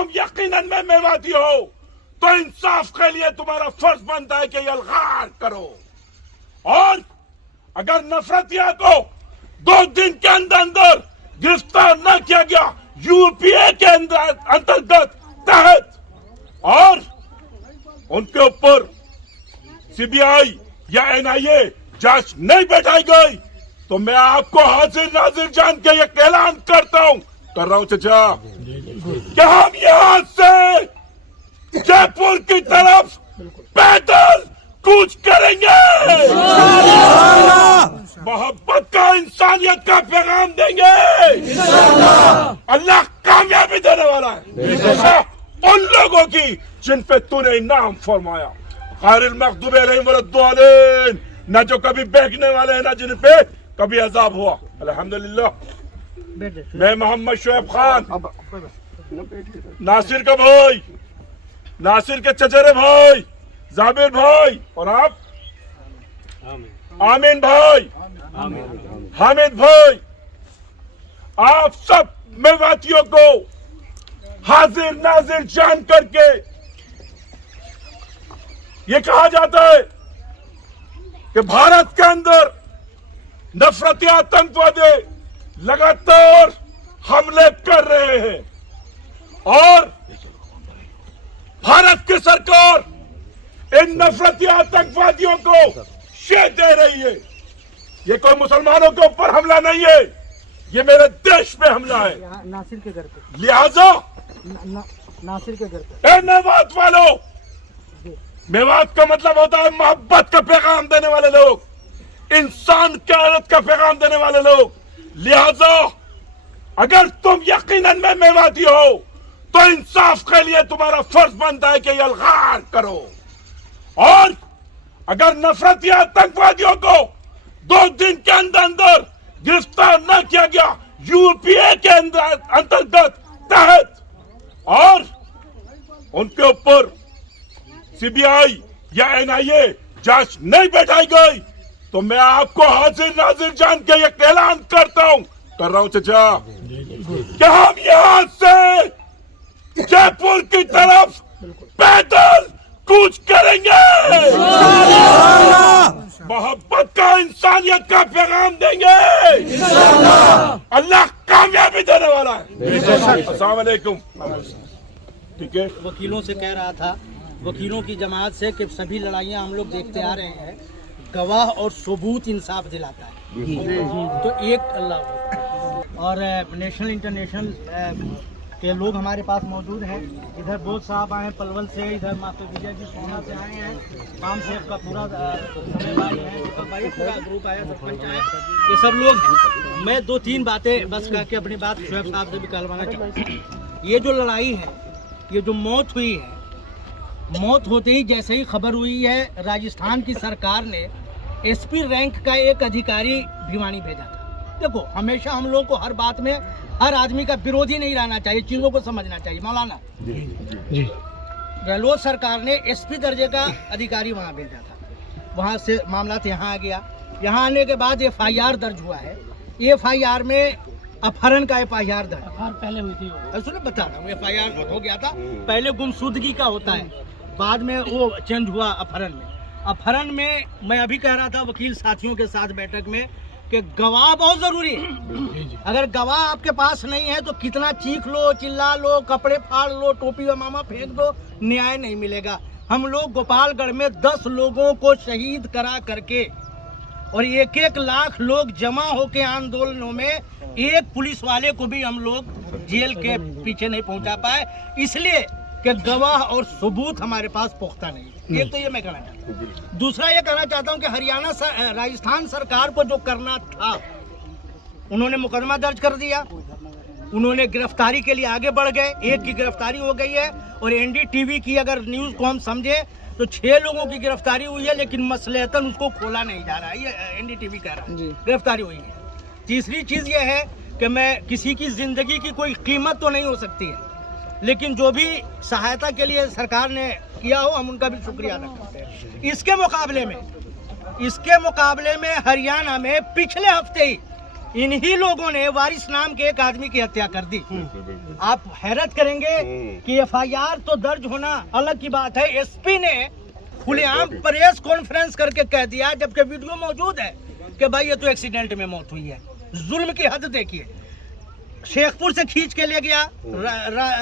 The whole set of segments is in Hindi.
तुम यकीनन में मेवाती हो तो इंसाफ के लिए तुम्हारा फर्ज बनता है कि इल्गार करो। और अगर नफरतिया को 2 दिन के अंदर गिरफ्तार न किया गया यूपीए के अंतर्गत तहत और उनके ऊपर सीबीआई या एनआईए जांच नहीं बैठाई गई तो मैं आपको हाजिर नाजिर जान के ये ऐलान कर रहा हूं चाचा कि हम यहां से जयपुर की तरफ पैदल कूच करेंगे, मोहब्बत का इंसानियत का पैगाम देंगे। अल्लाह कामयाबी देने वाला है उन लोगों की जिन पे तूने इनाम फरमाया, गैरिल मग़दूबी अलैहिम वलद्दालीन, न जो कभी बहकने वाले हैं न जिन पे कभी अजाब हुआ। अल्हम्दुलिल्लाह। मैं मोहम्मद शोएब खान, नासिर का भाई, नासिर के चचेरे भाई जाबिर भाई और आप आमीन भाई, हामिद भाई, आप सब मेवातियों को हाजिर नाजिर जान करके ये कहा जाता है कि भारत के अंदर नफरती आतंकवादी लगातार हमले कर रहे हैं और भारत की सरकार इन नफरती आतंकवादियों को शह दे रही है। ये कोई मुसलमानों के ऊपर हमला नहीं है, ये मेरे देश पे हमला है। नासिर के घर पे, लिहाजा नासिर के घर पे मेवात वालों, मेवात का मतलब होता है मोहब्बत का पैगाम देने वाले लोग, इंसान की आदत का पैगाम देने वाले लोग। लिहाजा अगर तुम यकीनन में मेवाती हो तो इंसाफ के लिए तुम्हारा फर्ज बनता है कि इल्गार करो। और अगर नफरती आतंकवादियों को 2 दिन के अंदर गिरफ्तार न किया गया यूपीए के अंतर्गत तहत और उनके ऊपर सीबीआई या एनआईए जांच नहीं बैठाई गई तो मैं आपको हाजिर नाजिर जान के ये ऐलान कर रहा हूं चाचा कि हम यहां से जयपुर की तरफ पैदल कूच करेंगे, मोहब्बत का इंसानियत का पैगाम देंगे। अल्लाह कामयाबी देने वाला है। अस्सलाम वालेकुम। ठीक है, वकीलों से कह रहा था, वकीलों की जमात से कि सभी लड़ाइयाँ हम लोग देखते आ रहे हैं, गवाह और सबूत इंसाफ दिलाता है। तो एक अल्लाह और नेशनल इंटरनेशनल के लोग हमारे पास मौजूद हैं। इधर बोध साहब आए हैं पलवल से, इधर मास्टर विजय जी सोना से आए हैं, काम सेब का पूरा समय भाई है, दीपक भाई पूरा ग्रुप आया, सरपंच आए, ये सब लोग। मैं 2-3 बातें बस कह के अपनी बात शोएब साहब से भी कहलवाना चाहता हूँ। ये जो लड़ाई है, ये जो मौत हुई है, मौत होते ही जैसे ही खबर हुई है, राजस्थान की सरकार ने एसपी रैंक का एक अधिकारी भिवानी भेजा था। देखो, हमेशा हम लोगों को हर बात में हर आदमी का विरोधी नहीं रहना चाहिए, चीजों को समझना चाहिए। मौलाना जी, गहलोत सरकार ने एसपी दर्जे का अधिकारी वहाँ भेजा था, वहाँ से मामला तो यहाँ आ गया। यहाँ आने के बाद FIR दर्ज हुआ है। FIR में अपहरण का FIR दर्ज पहले हुई थी, सुनो बता रहा हूँ, FIR हो गया था। पहले गुमशुदगी का होता है, बाद में वो चेंज हुआ अपहरण में। अपहरण में मैं अभी कह रहा था वकील साथियों के साथ बैठक में कि गवाह बहुत जरूरी है। अगर गवाह आपके पास नहीं है तो कितना चीख लो, चिल्ला लो, कपड़े फाड़ लो, टोपी व मामा फेंक दो, न्याय नहीं मिलेगा। हम लोग गोपालगढ़ में 10 लोगों को शहीद करा करके और 1-1 लाख लोग जमा होके आंदोलनों में एक पुलिस वाले को भी हम लोग जेल के पीछे नहीं पहुंचा पाए, इसलिए कि गवाह और सबूत हमारे पास पुख्ता नहीं। एक तो ये मैं कहना चाहता हूँ। दूसरा ये कहना चाहता हूँ कि हरियाणा राजस्थान सरकार को जो करना था, उन्होंने मुकदमा दर्ज कर दिया, उन्होंने गिरफ्तारी के लिए आगे बढ़ गए। एक की गिरफ्तारी हो गई है और NDTV की अगर न्यूज़ को हम समझे तो 6 लोगों की गिरफ्तारी हुई है, लेकिन मसलहतन उसको खोला नहीं जा रहा है, ये NDTV कह रहा है, गिरफ्तारी हुई है। तीसरी चीज़ ये है कि मैं किसी की ज़िंदगी की कोई कीमत तो नहीं हो सकती है, लेकिन जो भी सहायता के लिए सरकार ने किया हो, हम उनका भी शुक्रिया अदा करते हैं। इसके मुकाबले में हरियाणा में पिछले हफ्ते ही इन्हीं लोगों ने वारिस नाम के एक आदमी की हत्या कर दी। आप हैरत करेंगे कि एफआईआर तो दर्ज होना अलग की बात है, एसपी ने खुलेआम प्रेस कॉन्फ्रेंस करके कह दिया, जबकि वीडियो मौजूद है, कि भाई ये तो एक्सीडेंट में मौत हुई है। जुल्म की हद देखिए, शेखपुर से खींच के ले गया,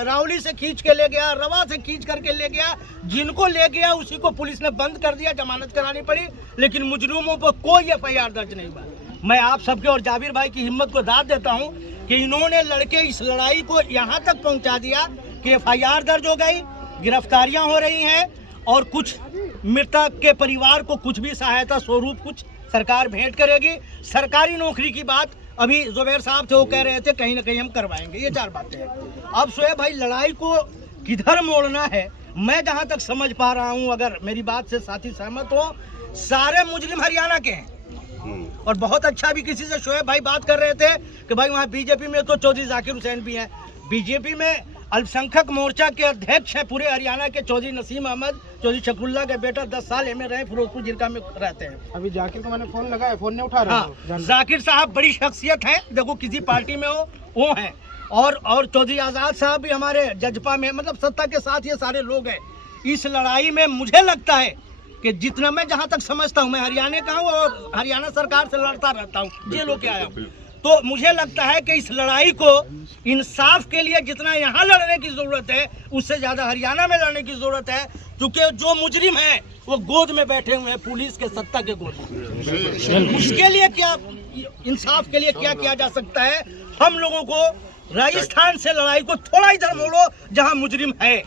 रावली से खींच के ले गया, रवा से खींच करके ले गया, जिनको ले गया उसी को पुलिस ने बंद कर दिया, जमानत करानी पड़ी, लेकिन मुजरिमों पर कोई एफआईआर दर्ज नहीं हुआ। मैं आप सबके और जाबिर भाई की हिम्मत को दाद देता हूं कि इन्होंने लड़के इस लड़ाई को यहां तक पहुंचा दिया कि एफआईआर दर्ज हो गई, गिरफ्तारियां हो रही हैं, और कुछ मृतक के परिवार को कुछ भी सहायता स्वरूप कुछ सरकार भेंट करेगी। सरकारी नौकरी की बात अभी जुबैर साहब थे, वो कह रहे थे कहीं ना कहीं हम करवाएंगे। ये 4 बातें हैं। अब शोएब भाई, लड़ाई को किधर मोड़ना है, मैं जहां तक समझ पा रहा हूं, अगर मेरी बात से साथी सहमत हो, सारे मुजरिम हरियाणा के हैं। और बहुत अच्छा भी किसी से शोएब भाई बात कर रहे थे कि भाई वहाँ बीजेपी में तो चौधरी जाकिर हुसैन भी हैं, बीजेपी में अल्पसंख्यक मोर्चा के अध्यक्ष हैं पूरे हरियाणा के चौधरी नसीम अहमद, चौधरी शकरुल्ला के बेटा 10 साल एमए रहे, फिरोजपुर जिला में रहते हैं। अभी जाकिर को मैंने फोन लगाया, फोन नहीं उठा रहा। हाँ, जाकिर साहब बड़ी शख्सियत है, देखो किसी पार्टी में हो वो हैं, और चौधरी आजाद साहब भी हमारे जजपा में, मतलब सत्ता के साथ ये सारे लोग हैं। इस लड़ाई में मुझे लगता है कि जितना मैं जहां तक समझता हूं, मैं हरियाणा का हूं और हरियाणा सरकार से लड़ता रहता हूं, जेलों के आया हूं, तो मुझे लगता है कि इस लड़ाई को इंसाफ के लिए जितना यहाँ लड़ने की जरूरत है, उससे ज्यादा हरियाणा में लड़ने की जरूरत है, क्योंकि जो मुजरिम है वो गोद में बैठे हुए हैं, पुलिस के सत्ता के गोद में। उसके लिए क्या, इंसाफ के लिए क्या किया जा सकता है? हम लोगों को राजस्थान से लड़ाई को थोड़ा इधर मोड़ो, जहाँ मुजरिम है,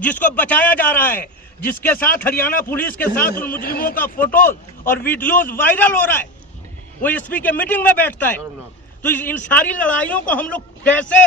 जिसको बचाया जा रहा है, जिसके साथ हरियाणा पुलिस के साथ उन मुजरिमों का फोटो और वीडियोस वायरल हो रहा है, वो एसपी के मीटिंग में बैठता है। तो इन सारी लड़ाइयों को हम लोग कैसे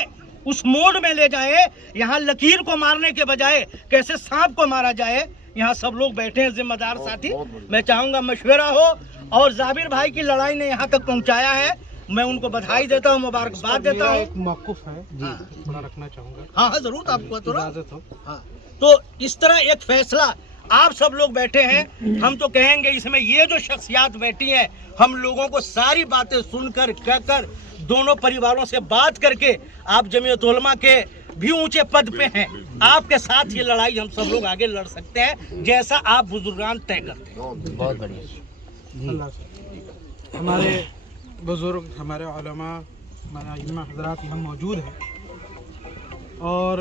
उस मोड में ले जाए, यहाँ लकीर को मारने के बजाय कैसे सांप को मारा जाए, यहाँ सब लोग बैठे हैं जिम्मेदार साथी। मैं चाहूंगा मशवरा हो, और जाबिर भाई की लड़ाई ने यहाँ तक पहुँचाया है, मैं उनको बधाई देता हूँ, मुबारकबाद देता हूँ। एक मौकूफ है जी, थोड़ा रखना चाहूंगा। हाँ जरूर, आपको इजाजत हो। हाँ, तो इस तरह एक फैसला, आप सब लोग बैठे हैं, हम तो कहेंगे इसमें ये जो शख्सियात बैठी हैं, हम लोगों को सारी बातें सुनकर कहकर, दोनों परिवारों से बात करके, आप जमीयत उलमा के भी ऊंचे पद पे हैं, आपके साथ ये लड़ाई हम सब लोग आगे लड़ सकते हैं, जैसा आप बुजुर्गान तय करते हैं। बहुत बढ़िया। अल्लाह से हमारे बुजुर्ग, हमारे उलमा, हमारे इमाम हजरात यहाँ मौजूद हैं, और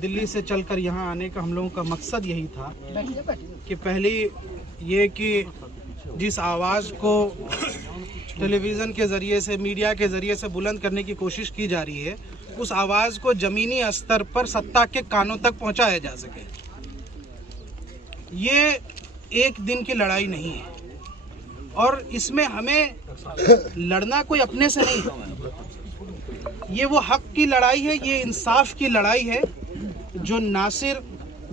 दिल्ली से चलकर यहाँ आने का हम लोगों का मकसद यही था कि पहले ये कि जिस आवाज़ को टेलीविज़न के ज़रिए से, मीडिया के ज़रिए से बुलंद करने की कोशिश की जा रही है, उस आवाज़ को ज़मीनी स्तर पर सत्ता के कानों तक पहुँचाया जा सके। ये एक दिन की लड़ाई नहीं है, और इसमें हमें लड़ना कोई अपने से नहीं है, ये वो हक की लड़ाई है, ये इंसाफ की लड़ाई है, जो नासिर,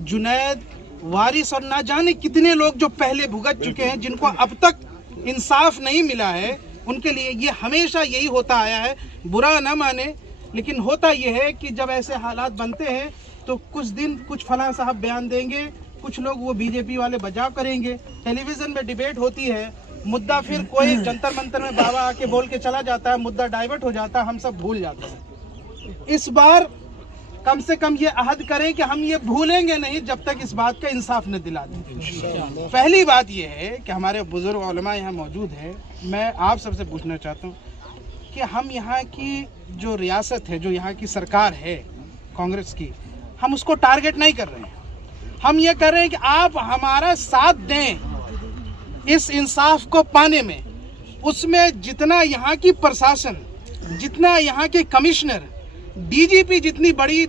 जुनैद, वारिस और ना जाने कितने लोग जो पहले भुगत चुके हैं, जिनको अब तक इंसाफ नहीं मिला है, उनके लिए ये हमेशा यही होता आया है। बुरा ना माने, लेकिन होता ये है कि जब ऐसे हालात बनते हैं तो कुछ दिन कुछ फलां साहब बयान देंगे, कुछ लोग वो बीजेपी वाले बचाव करेंगे, टेलीविज़न में डिबेट होती है, मुद्दा फिर कोई जंतर मंतर में बाबा आके बोल के चला जाता है, मुद्दा डाइवर्ट हो जाता है, हम सब भूल जाते हैं। इस बार कम से कम ये अहद करें कि हम ये भूलेंगे नहीं जब तक इस बात का इंसाफ न दिला दें। पहली बात ये है कि हमारे बुजुर्ग उलमा यहाँ मौजूद हैं, मैं आप सबसे पूछना चाहता हूँ कि हम यहाँ की जो रियासत है, जो यहाँ की सरकार है कांग्रेस की, हम उसको टारगेट नहीं कर रहे हैं, हम ये कर रहे हैं कि आप हमारा साथ दें इस इंसाफ को पाने में। उसमें जितना यहाँ की प्रशासन, जितना यहाँ के कमिश्नर, डीजीपी जितनी बड़ी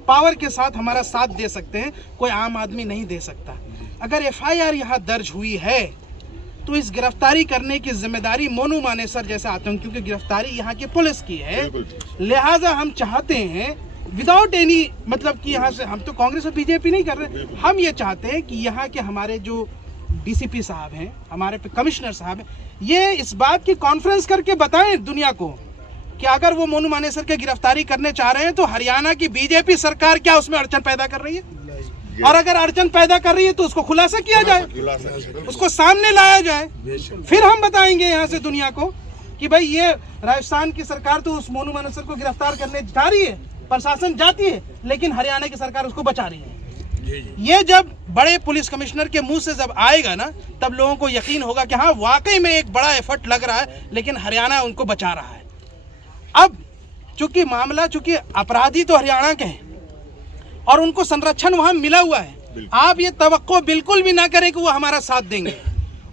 पावर के साथ हमारा साथ दे सकते हैं, कोई आम आदमी नहीं दे सकता। अगर एफआईआर यहाँ दर्ज हुई है तो इस गिरफ्तारी करने की जिम्मेदारी मोनू मानेसर जैसे आतंकियों की गिरफ्तारी यहाँ की पुलिस की है। लिहाजा हम चाहते हैं विदाउट एनी, मतलब कि यहाँ से हम तो कांग्रेस और बीजेपी नहीं कर रहे, हम ये चाहते हैं कि यहाँ के हमारे जो डीसीपी साहब हैं, हमारे कमिश्नर साहब हैं, ये इस बात की कॉन्फ्रेंस करके बताएं दुनिया को कि अगर वो मोनू मानेसर की गिरफ्तारी करने चाह रहे हैं तो हरियाणा की बीजेपी सरकार क्या उसमें अड़चन पैदा कर रही है, और अगर अड़चन पैदा कर रही है तो उसको खुलासा किया जाए, उसको सामने लाया जाए, फिर हम बताएंगे यहाँ से दुनिया को कि भाई ये राजस्थान की सरकार तो उस मोनू मनसर को गिरफ्तार करने जा रही है, प्रशासन जाती है, लेकिन हरियाणा की सरकार उसको बचा रही है। ये जब बड़े पुलिस कमिश्नर के मुंह से जब आएगा ना, तब लोगों को यकीन होगा कि हाँ वाकई में एक बड़ा एफर्ट लग रहा है, लेकिन हरियाणा उनको बचा रहा है। अब चूंकि मामला, चूंकि अपराधी तो हरियाणा के हैं और उनको संरक्षण वहां मिला हुआ है, आप ये तवक्को बिल्कुल भी ना करें कि वो हमारा साथ देंगे।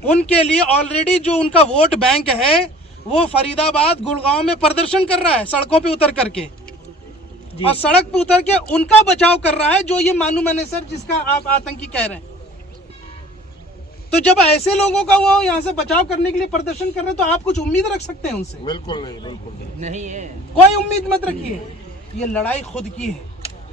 उनके लिए ऑलरेडी जो उनका वोट बैंक है वो फरीदाबाद, गुड़गांव में प्रदर्शन कर रहा है, सड़कों पे उतर करके, और सड़क पे उतर के उनका बचाव कर रहा है, जो ये मानू मनसर जिसका आप आतंकी कह रहे हैं। तो जब ऐसे लोगों का वो यहाँ से बचाव करने के लिए प्रदर्शन कर रहे हैं, तो आप कुछ उम्मीद रख सकते हैं उनसे? बिल्कुल नहीं, बिल्कुल नहीं है, कोई उम्मीद मत रखिए। ये लड़ाई खुद की है,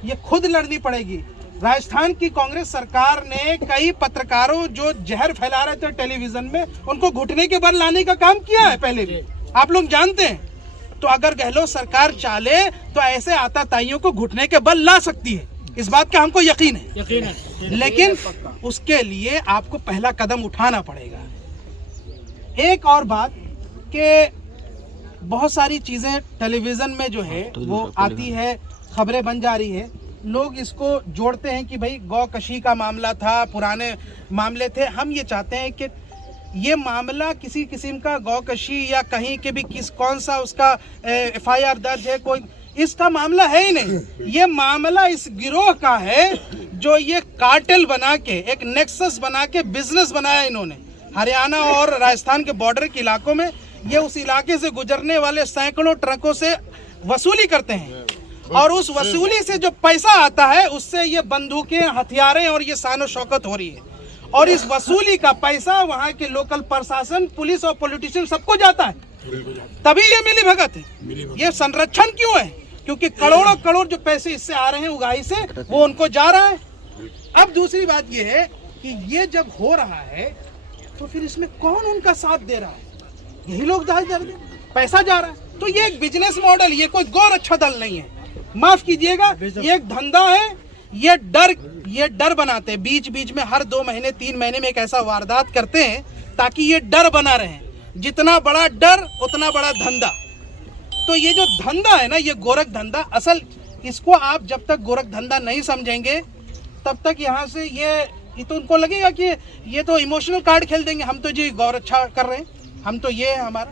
ये खुद लड़नी पड़ेगी। राजस्थान की कांग्रेस सरकार ने कई पत्रकारों जो जहर फैला रहे थे टेलीविजन में, उनको घुटने के बल लाने का काम किया है पहले भी, आप लोग जानते हैं। तो अगर गहलोत सरकार चाले तो ऐसे आताताइयों को घुटने के बल ला सकती है, इस बात का हमको यकीन है। लेकिन उसके लिए आपको पहला कदम उठाना पड़ेगा। एक और बात कि बहुत सारी चीजें टेलीविजन में जो है वो आती है, खबरें बन जा रही है, लोग इसको जोड़ते हैं कि भाई गौकशी का मामला था, पुराने मामले थे। हम ये चाहते हैं कि ये मामला किसी किस्म का गौकशी या कहीं के भी कौन सा उसका FIR दर्ज है, कोई इसका मामला है ही नहीं। ये मामला इस गिरोह का है जो ये कार्टेल बना के, एक नेक्सस बना के बिजनेस बनाया इन्होंने हरियाणा और राजस्थान के बॉर्डर के इलाकों में। ये उस इलाके से गुजरने वाले सैकड़ों ट्रकों से वसूली करते हैं, और उस वसूली से जो पैसा आता है उससे ये बंदूकें, हथियारें और ये शान शौकत हो रही है। और इस वसूली का पैसा वहाँ के लोकल प्रशासन, पुलिस और पॉलिटिशियन सबको जाता है, तभी ये मिली भगत है। ये संरक्षण क्यों है? क्योंकि करोड़ों करोड़ जो पैसे इससे आ रहे हैं उगाही से, वो उनको जा रहा है। अब दूसरी बात ये है कि ये जब हो रहा है तो फिर इसमें कौन उनका साथ दे रहा है? यही लोग पैसा जा रहा है। तो ये एक बिजनेस मॉडल, ये कोई गौर अच्छा दल नहीं है, माफ कीजिएगा, ये एक धंधा है। ये डर बनाते हैं, बीच बीच में हर 2 महीने 3 महीने में एक ऐसा वारदात करते हैं ताकि ये डर बना रहे। जितना बड़ा डर उतना बड़ा धंधा। तो ये जो धंधा है ना, ये गोरख धंधा, असल इसको आप जब तक गोरख धंधा नहीं समझेंगे तब तक यहाँ से ये तो उनको लगेगा कि ये तो इमोशनल कार्ड खेल देंगे, हम तो जी गौर अच्छा कर रहे हैं, हम तो ये है हमारा।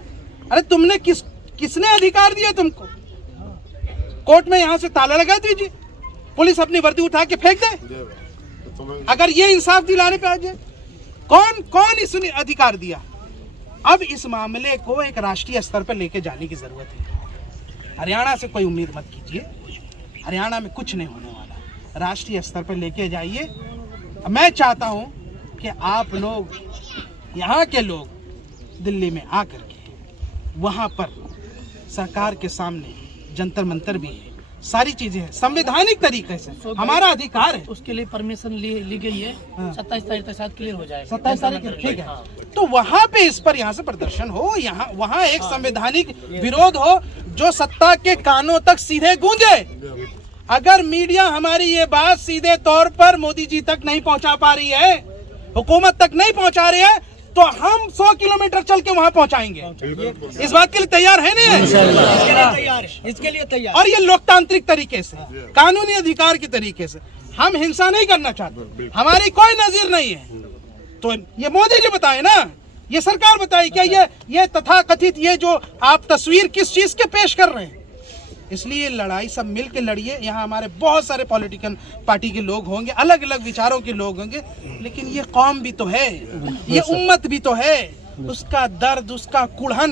अरे तुमने किसने अधिकार दिया तुमको? कोर्ट में यहाँ से ताला लगा दीजिए, पुलिस अपनी वर्दी उठा के फेंक दे, अगर ये इंसाफ दिलाने पे आ जाए। कौन इसने अधिकार दिया? अब इस मामले को एक राष्ट्रीय स्तर पर लेके जाने की जरूरत है। हरियाणा से कोई उम्मीद मत कीजिए, हरियाणा में कुछ नहीं होने वाला। राष्ट्रीय स्तर पर लेके जाइए। मैं चाहता हूं कि आप लोग, यहाँ के लोग दिल्ली में आकर के वहां पर सरकार के सामने जंतर मंतर भी है, सारी चीजें हैं, संवैधानिक तरीके से हमारा अधिकार है। उसके लिए परमिशन ली गई है, 27 तारीख तक साथ क्लियर हो जाएगा। 27 तारीख, ठीक है। तो वहां पे इस पर यहाँ से प्रदर्शन हो, यहाँ वहाँ एक संवैधानिक विरोध हो जो सत्ता के कानों तक सीधे गूंजे। अगर मीडिया हमारी ये बात सीधे तौर पर मोदी जी तक नहीं पहुंचा पा रही है, हुकूमत तक नहीं पहुंचा रही है, तो हम 100 किलोमीटर चल के वहां पहुंचाएंगे। इस बात के लिए तैयार है नहीं? इसके लिए तैयार। और ये लोकतांत्रिक तरीके से, कानूनी अधिकार के तरीके से, हम हिंसा नहीं करना चाहते, हमारी कोई नजीर नहीं है। तो ये मोदी जी बताए ना, ये सरकार बताए क्या ये तथाकथित ये जो आप तस्वीर किस चीज के पेश कर रहे हैं? इसलिए लड़ाई सब मिल के लड़िए। यहाँ हमारे बहुत सारे पॉलिटिकल पार्टी के लोग होंगे, अलग अलग विचारों के लोग होंगे, लेकिन ये कौम भी तो है, ये उम्मत भी तो है, उसका दर्द, उसका कुढ़न।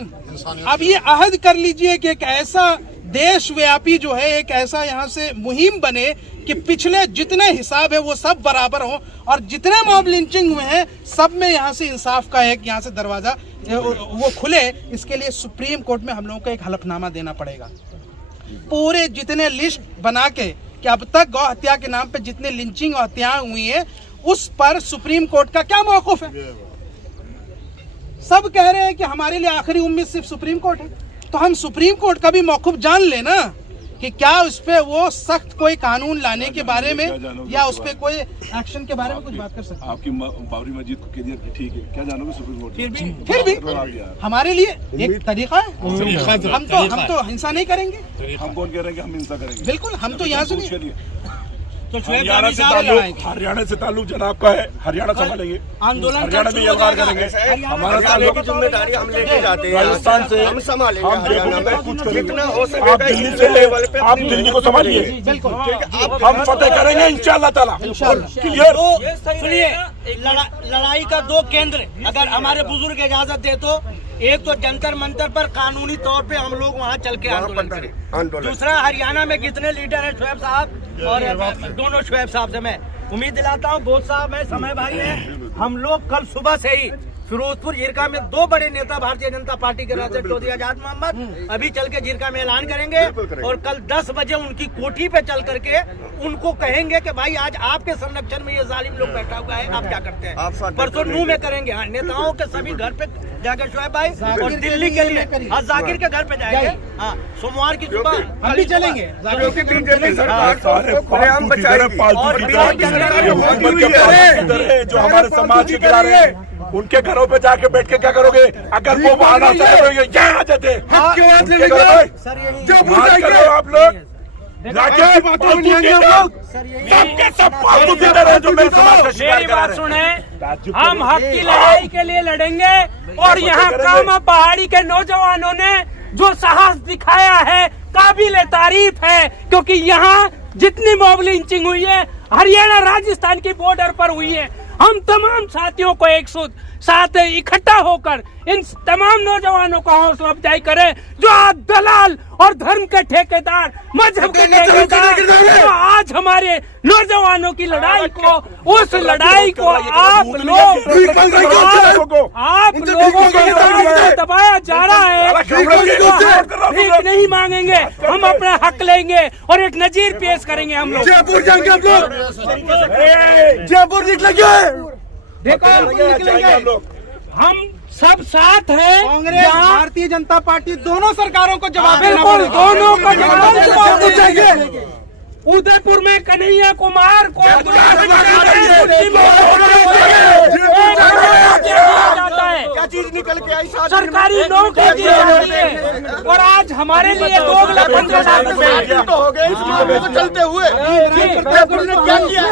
अब ये अहद कर लीजिए कि एक ऐसा देशव्यापी जो है, एक ऐसा यहाँ से मुहिम बने कि पिछले जितने हिसाब है वो सब बराबर हो, और जितने मॉब लिंचिंग हुए हैं सब में यहाँ से इंसाफ का एक यहाँ से दरवाजा वो खुले। इसके लिए सुप्रीम कोर्ट में हम लोगों को एक हलफनामा देना पड़ेगा। पूरे जितने लिस्ट बना के कि अब तक गौ हत्या के नाम पे जितने लिंचिंग और हत्याएं हुई हैं, उस पर सुप्रीम कोर्ट का क्या मौक़िफ़ है? सब कह रहे हैं कि हमारे लिए आखिरी उम्मीद सिर्फ सुप्रीम कोर्ट है। तो हम सुप्रीम कोर्ट का भी मौक़िफ़ जान लेना कि क्या उस पे वो सख्त कोई कानून लाने के बारे में या उस पे कोई एक्शन के बारे में कुछ बात कर सकते हैं? आपकी बाबरी मस्जिद को कह दिया ठीक है, क्या जानोगे सुप्रीम कोर्ट? फिर भी हमारे लिए एक तरीका है। हम तो हिंसा नहीं करेंगे। हम कौन कह रहे हैं कि हम हिंसा करेंगे? बिल्कुल, हम तो यहाँ से नहीं। तो हरियाणा से ताल्लुक जनाब का है, हरियाणा संभालेंगे, आंदोलन हरियाणा में एल्गार करेंगे। हमारा ताल्लुक जिम्मेदारी हम लेके जाते हैं, राजस्थान से हम संभालेंगे हरियाणा में जितना हो आप सकेगा। दिल्ली से आप दिल्ली को संभालिए, बिल्कुल हम फतेह करेंगे इंशाअल्लाह ताला। क्लियर? सुनिए, लड़ाई का दो केंद्र अगर हमारे बुजुर्ग इजाजत दे तो एक तो जंतर मंतर पर कानूनी तौर पे हम लोग वहाँ चल के आंदोलन करें। दूसरा, हरियाणा में कितने लीडर हैं, शोएब साहब और दोनों शोएब साहब से मैं उम्मीद दिलाता हूँ, बोध साहब है, समय भाई है, हम लोग कल सुबह से ही फिरोजपुर जिरका में दो बड़े नेता भारतीय जनता पार्टी के राष्ट्रीय चौधरी आजाद मोहम्मद अभी चल के जिरका में ऐलान करेंगे और कल 10 बजे उनकी कोठी पे चल करके उनको कहेंगे कि भाई आज आपके संरक्षण में ये जालिम लोग बैठा हुआ है, आप क्या करते हैं। परसों नूह में करेंगे। हाँ, नेताओं के सभी घर पे जाकर शोएब भाई और दिल्ली के लिए हाँ जाकिर के घर पे जाएंगे। हाँ, सोमवार की सुबह हम भी चलेंगे। जो हमारे समाज के खिलाड़ी हैं उनके घरों पे जाके बैठ के क्या करोगे? अगर वो आना चाहे तो यहाँ आ जाते करो आप लोग जाके सबके सब फालतू लीडर हैं जो मेरे समाज का शिकार मेरी करा बात रहे सुने, हैं। हम हक की लड़ाई के लिए लड़ेंगे और यहाँ कामा पहाड़ी के नौजवानों ने जो साहस दिखाया है काबिल तारीफ है, क्योंकि यहाँ जितनी मॉब लिंचिंग हुई है हरियाणा राजस्थान की बॉर्डर पर हुई है। हम तमाम साथियों को एक साथ इकट्ठा होकर इन तमाम नौजवानों को हौसला अफजाई करें जो आज दलाल और धर्म के ठेकेदार, मजहब के ठेकेदार, तो आज हमारे नौजवानों की लड़ाई को, उस लड़ाई को आप लोगों को दबाया जा रहा है। भीख नहीं मांगेंगे, हम अपना हक लेंगे और एक नजीर पेश करेंगे। हम लोग जयपुर जाएंगे, हम लोग जयपुर निकलेंगे। देखो हम सब साथ हैं। कांग्रेस, भारतीय जनता पार्टी दोनों सरकारों को जवाब बिल्कुल दोनों को जवाब देंगे। उदयपुर में कन्हैया कुमार को क्या चीज निकल के आई? सरकारी नौकरी दी जाती है और आज हमारे लिए 2,15,000 रुपए तो हो गए इस मामले को चलते हुए। क्या किया?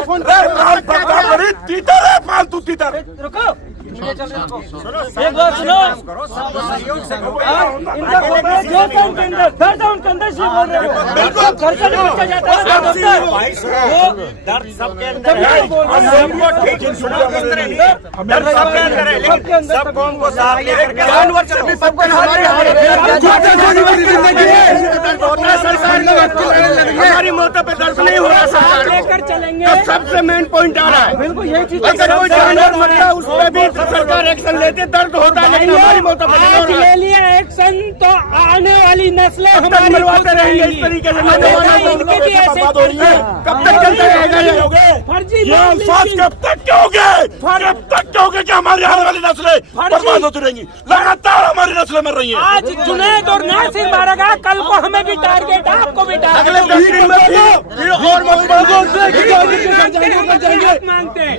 तीतर है, फालतू तीतर। रुको, एक बात सुनो, इनका उनके अंदर से बोल रहे हो, घर का जो बच्चा जाता है वो दर्द सबके अंदर है। सब कौम को साथ लेकर जानवर से भी सबके हमारी मौतों पे दर्द नहीं हो रहा सरकार लेकर चलेंगे। को। सबसे मेन पॉइंट आ रहा है, बिल्कुल यही चीज अगर कोई जानवर मरता है उस पर भी सरकार एक्शन लेते, दर्द होता है, लेकिन हमारी मौतों पे नहीं हो आज रहा ले है। लिया एक्शन तो आने वाली नस्लें कब तक हमारी मरवाते रहेंगे इस तरीके से? इनकी भी ऐसे कब तक चलता रहेगा ये? फर्जी ये अल्फाज कब तक कहोगे? कब तक कहोगे कि हमारी आने वाली नस्लें बर्बाद होती रहेंगी? लगातार हमारी नस्लें मर रही हैं। आज जुनैद और नासिर मारेगा, कल को हमें भी टारगेट, आपको भी अगले टारगेट। 10 दिन में फिर और मत मांगते हैं। मांगते हैं।